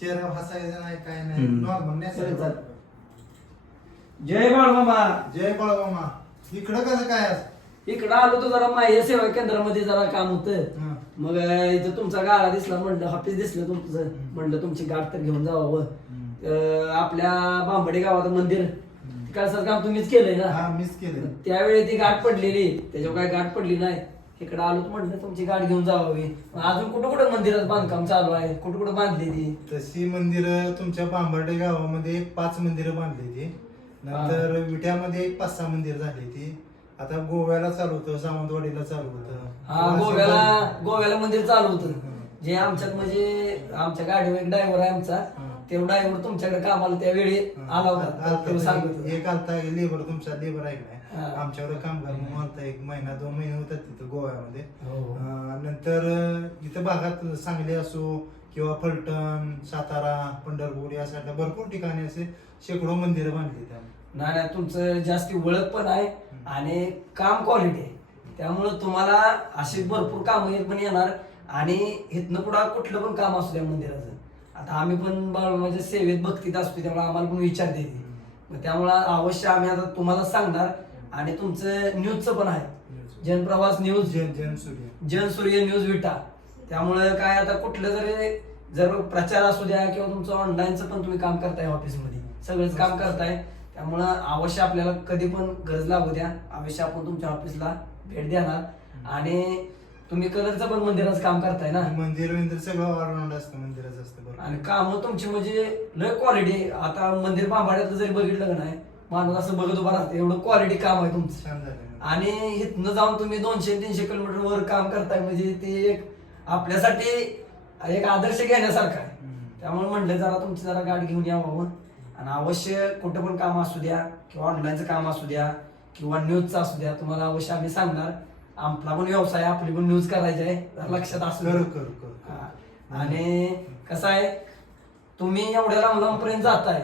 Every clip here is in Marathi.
चेहरा हसायचा नाही काय नाही. हम्म. नॉर्मल चल, चल. जय बाळमामा. जय बाळमामा. इकडं कसं काय? इकडं आलो तर जरा माझ्या सेवा केंद्रामध्ये जरा काम होतं. हं. मग अं, इथं तुमचा गाळा दिसला म्हणलं ऑफिस दिसलं तुमचं. म्हणलं तुमची गाठ तर घेऊन जावं. अं, आपल्या बांबडे गावात मंदिर. तिकडचं काम तुम्हीच केलंय ना? हा मिस केलं त्यावेळी ती गाठ पडलेली. त्याच्यावर काय गाठ पडली नाही. इकडे आलो तर म्हणलं तुमची गाठ घेऊन जावावी. मग अजून कुठं कुठं मंदिरात बांधकाम चालू आहे? कुठं कुठं बांधली ती? तशी मंदिर तुमच्या बांबर्डे गावामध्ये एक पाच मंदिरं बांधली ती. नंतर विट्यामध्ये एक पाच सहा मंदिर झाली ती. आता गोव्याला चालू होतं सावंतवाडीला चालू होतं. हा गोव्याला गोव्याला मंदिर चालू होतं. जे आमच्यात म्हणजे आमच्या गाडीवर एक ड्रायव्हर आहे आमचा. ते ड्रायव्हर तुमच्याकडे कामाला त्यावेळी आला होता. आलता तो सांगत ते- होता. एक आलता लेबर तुमचा लेबर आहे का. नाही? आमच्याकडे कामगार म्हणून आलता एक महिना दोन महिने होतात तिथं गोव्यामध्ये. हो. नंतर इथं भागात सांगली असो किंवा फलटण सातारा पंढरपूर या साईडला भरपूर ठिकाणी असे शेकडो मंदिरं बांधली त्यामुळे नाही तुमचं जास्ती ओळख पण आहे आणि काम क्वालिटी आहे. त्यामुळं तुम्हाला अशी भरपूर कामं पण येणार आणि इथनं पुढं कुठलं पण काम असू द्या मंदिराचं. आता आम्ही पण बाळमाच्या सेवेत भक्तीत असतो त्यामुळे आम्हाला पण विचार देते मग त्यामुळं अवश्य आम्ही आता तुम्हाला सांगणार आणि तुमचं न्यूजचं पण आहे. जनप्रवास न्यूज जन जन सूर्य. जनसूर्य न्यूज विटा. त्यामुळे काय आता कुठलं जरी जर प्रचार असू द्या किंवा तुमचं ऑनलाईनचं पण तुम्ही काम करताय ऑफिसमध्ये सगळंच काम करताय. त्यामुळं अवश्य आपल्याला कधी पण गरज लागू द्या. अवश्य आपण तुमच्या ऑफिसला भेट देणार. आणि तुम्ही कलरचं पण मंदिराचं काम करताय ना? मंदिर मंदिर सगळं ऑलराऊंड असतं मंदिराचं असतं आणि काम तुमची म्हणजे लय क्वालिटी आता मंदिर बांबाड्यातलं जरी बघितलं का नाही माणूस असं बघत उभा राहतं. एवढं क्वालिटी काम आहे तुमचं. छान झालं आणि इथनं जाऊन तुम्ही दोनशे तीनशे किलोमीटर वर काम करताय म्हणजे ते एक आपल्यासाठी एक आदर्श घेण्यासारखा आहे. त्यामुळे म्हणलं जरा तुमची जरा गाडी घेऊन यावं आणि अवश्य कुठं पण काम असू द्या किंवा ऑनलाईनचं काम असू द्या किंवा न्यूजचं असू द्या तुम्हाला अवश्य आम्ही सांगणार. आपला पण व्यवसाय आपली पण न्यूज करायची आहे. जरा लक्षात असू द्या. करू करू. आणि कसं आहे तुम्ही एवढ्या लांब लांब पर्यंत जाताय.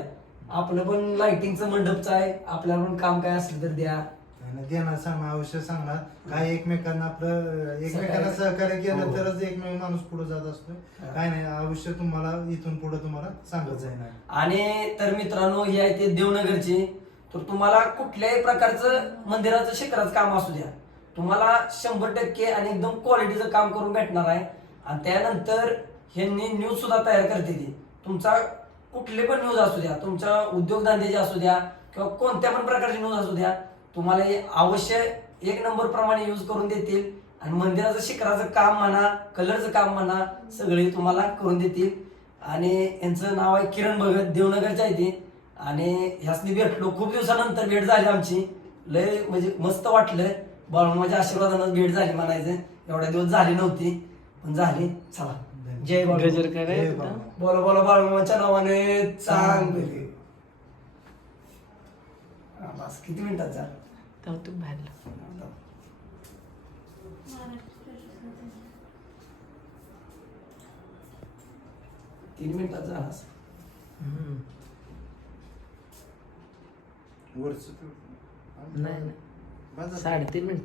आपलं पण लाइटिंगचं मंडपचं आहे. आपल्याला पण काम काय असलं तर द्या. आणि देणार सांगणार अवश्य सांगणार काय एकमेकांना आपलं एकमेकांना सहकार्य केलं हो. तरच एकमेक माणूस पुढे जात असतो. हा. काय नाही अवश्य तुम्हाला इथून पुढे तुम्हाला सांगत जाईल. आणि तर मित्रांनो हे आहे ते देवनगरचे. तर तुम्हाला कुठल्याही प्रकारचं मंदिराचं शिखराचं काम असू द्या. तुम्हाला शंभर टक्के आणि एकदम क्वालिटीचं काम करून भेटणार आहे. आणि त्यानंतर ह्यांनी न्यूज सुद्धा तयार करते ती. तुमचा कुठले पण न्यूज असू द्या तुमच्या उद्योगधंद्याचे असू द्या किंवा कोणत्या पण प्रकारची न्यूज असू द्या तुम्हाला हे अवश्य एक नंबर प्रमाणे यूज करून देतील. आणि मंदिराचं शिखराचं काम म्हणा कलरचं काम म्हणा सगळे तुम्हाला करून देतील. आणि यांचं नाव आहे किरण भगत देवनगरचे आहे ते आणि ह्यासनी भेटलो खूप दिवसानंतर भेट झाली आमची. लय म्हणजे मस्त वाटलं बाळमाच्या आशीर्वादानं भेट झाली म्हणायचं. एवढ्या दिवस झाली नव्हती पण झाली. चला. जय गजर काय. बोला बोला बाळमाच्या नावाने चांगली. बस किती मिनिटाचा तेव्हा तू बाहेर तीन मिनिटाचा झाला. वरच नाही साडेतीन मिनिटं.